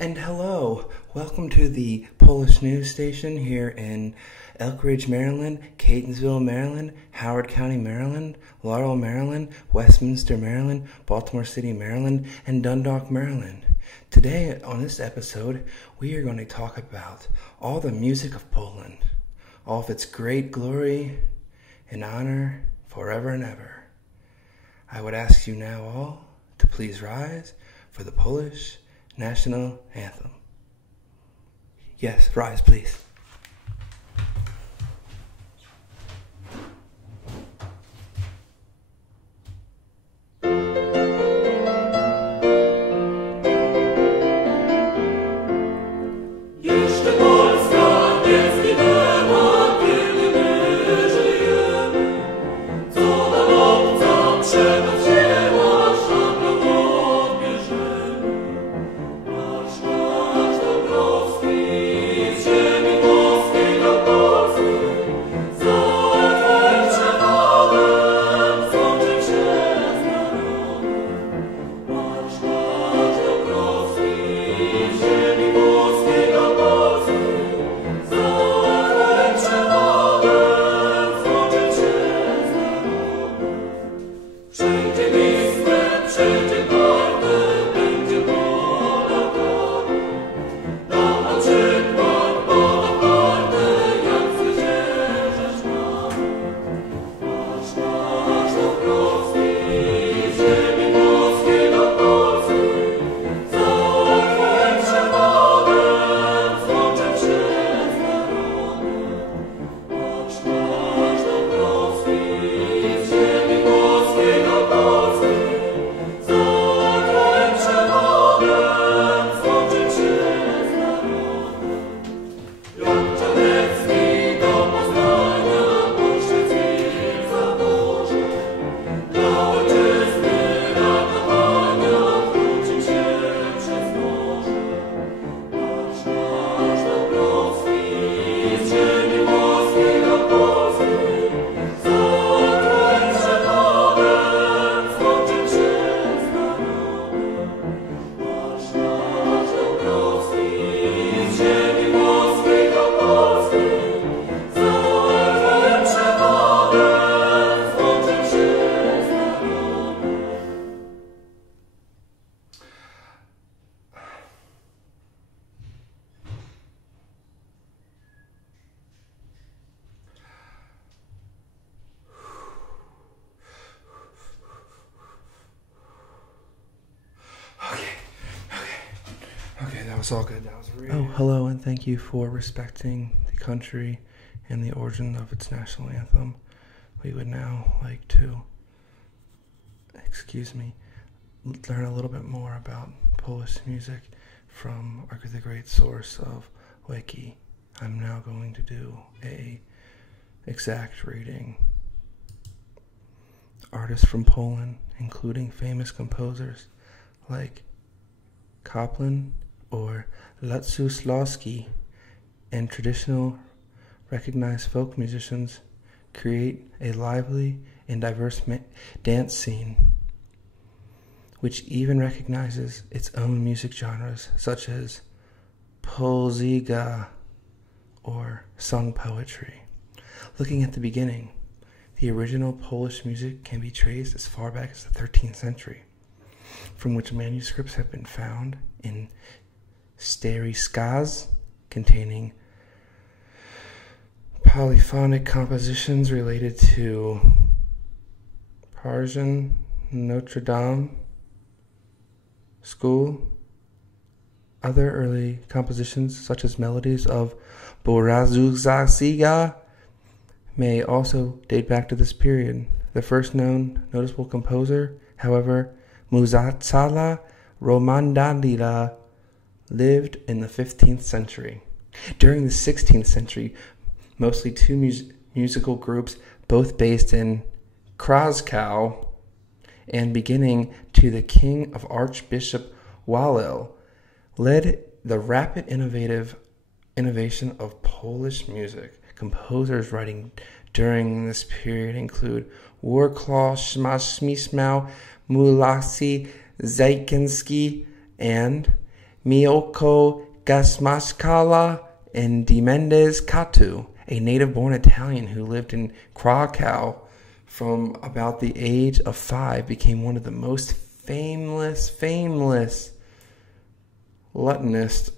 And hello, welcome to the Polish news station here in Elk Ridge, Maryland, Catonsville, Maryland, Howard County, Maryland, Laurel, Maryland, Westminster, Maryland, Baltimore City, Maryland, and Dundalk, Maryland. Today on this episode, we are going to talk about all the music of Poland, all of its great glory and honor forever and ever. I would ask you now all to please rise for the Polish National Anthem. Yes, rise, please. Okay, that was all good. That was really... Oh, hello, and thank you for respecting the country and the origin of its national anthem. We would now like to, learn a little bit more about Polish music from the great source of Wiki. I'm now going to do a exact reading. Artists from Poland, including famous composers like Copland or Latsuslawski, and traditional recognized folk musicians create a lively and diverse dance scene, which even recognizes its own music genres such as polska or sung poetry. Looking at the beginning, the original Polish music can be traced as far back as the 13th century, from which manuscripts have been found in Stary Skaz, containing polyphonic compositions related to Persian Notre Dame school. Other early compositions, such as melodies of Borazuzaga, may also date back to this period. The first known noticeable composer, however, Muzatsala Romandalila, lived in the 15th century. During the 16th century, mostly two musical groups, both based in Krakow and beginning to the king of Archbishop Wallel, led the rapid innovation of Polish music. Composers writing during this period include Wrocław, Śmieszał, Mulacy, Zajkinski, and Mioko Gasmaskala and De Mendes Catu, a native-born Italian who lived in Krakow from about the age of 5, became one of the most famous Luthanists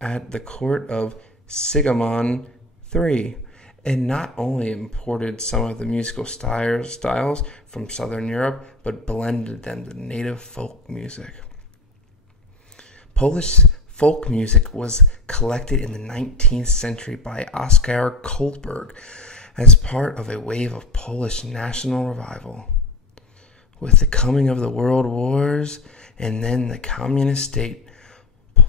at the court of Sigismund III, and not only imported some of the musical styles from Southern Europe, but blended them to native folk music. Polish folk music was collected in the 19th century by Oskar Kohlberg as part of a wave of Polish national revival. With the coming of the world wars and then the communist state,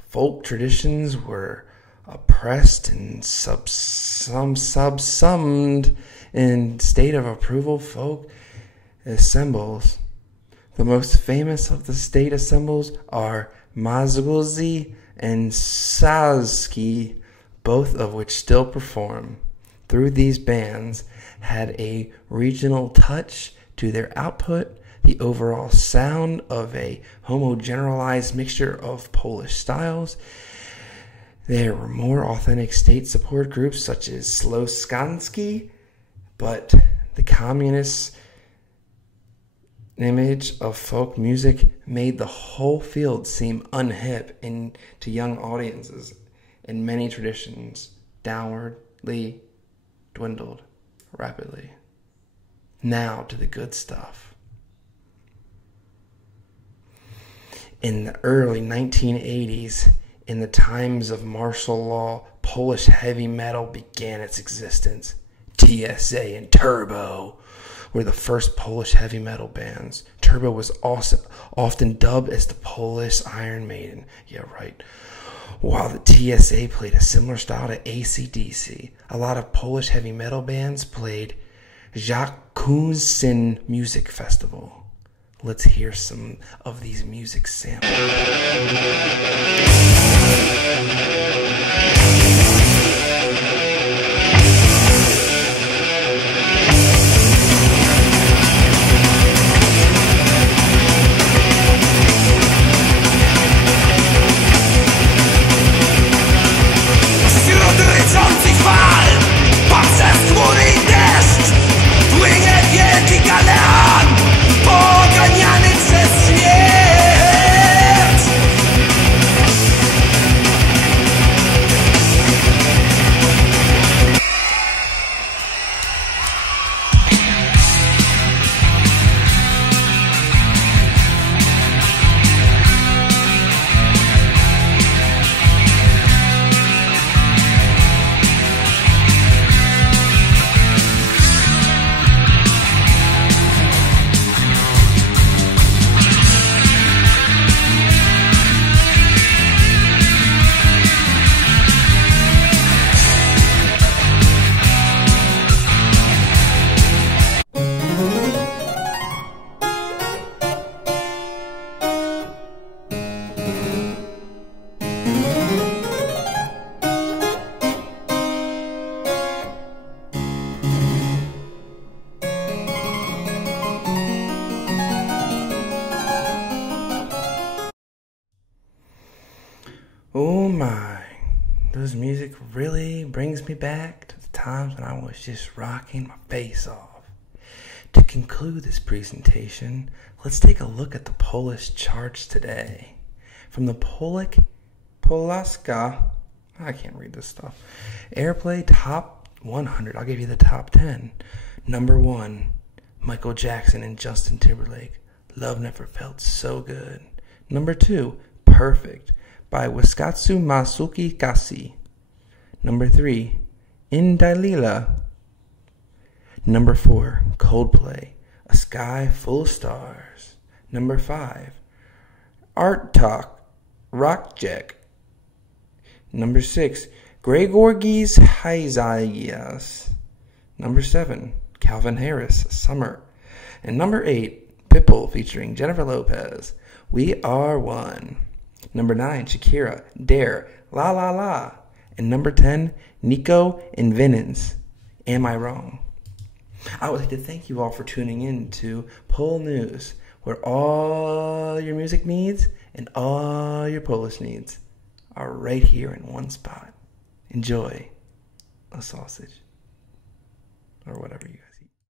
folk traditions were oppressed and subsumed in state of approval folk assembles. The most famous of the state assembles are Mazgulzi and Sazki, both of which still perform. Through these bands had a regional touch to their output, the overall sound of a homogeneized mixture of Polish styles. There were more authentic state support groups such as Sloskansky, but the communist image of folk music made the whole field seem unhip to young audiences, and many traditions downwardly dwindled rapidly. Now to the good stuff. In the early 1980s, in the times of martial law, Polish heavy metal began its existence. TSA and Turbo were the first Polish heavy metal bands. Turbo was also often dubbed as the Polish Iron Maiden. Yeah, right. While the TSA played a similar style to AC/DC, a lot of Polish heavy metal bands played Jakubsin Music Festival. Let's hear some of these music samples. Oh my, this music really brings me back to the times when I was just rocking my face off. To conclude this presentation, let's take a look at the Polish charts today. From the Polska, I can't read this stuff, Airplay Top 100, I'll give you the top 10. Number 1, Michael Jackson and Justin Timberlake, Love Never Felt So Good. Number 2, Perfect by Wiskatsu Masuki Kasi. Number 3, In Dalila. Number 4, Coldplay, A Sky Full of Stars. Number 5, Art Talk, Rockjack. Number 6, Gregorgis Haizayas. Number 7, Calvin Harris, Summer. And number 8, Pitbull featuring Jennifer Lopez, We Are One. Number 9, Shakira, Dare, La La La. And number 10, Nico and Vinens, Am I Wrong? I would like to thank you all for tuning in to Pol News, where all your music needs and all your Polish needs. are right here in one spot. Enjoy a sausage or whatever you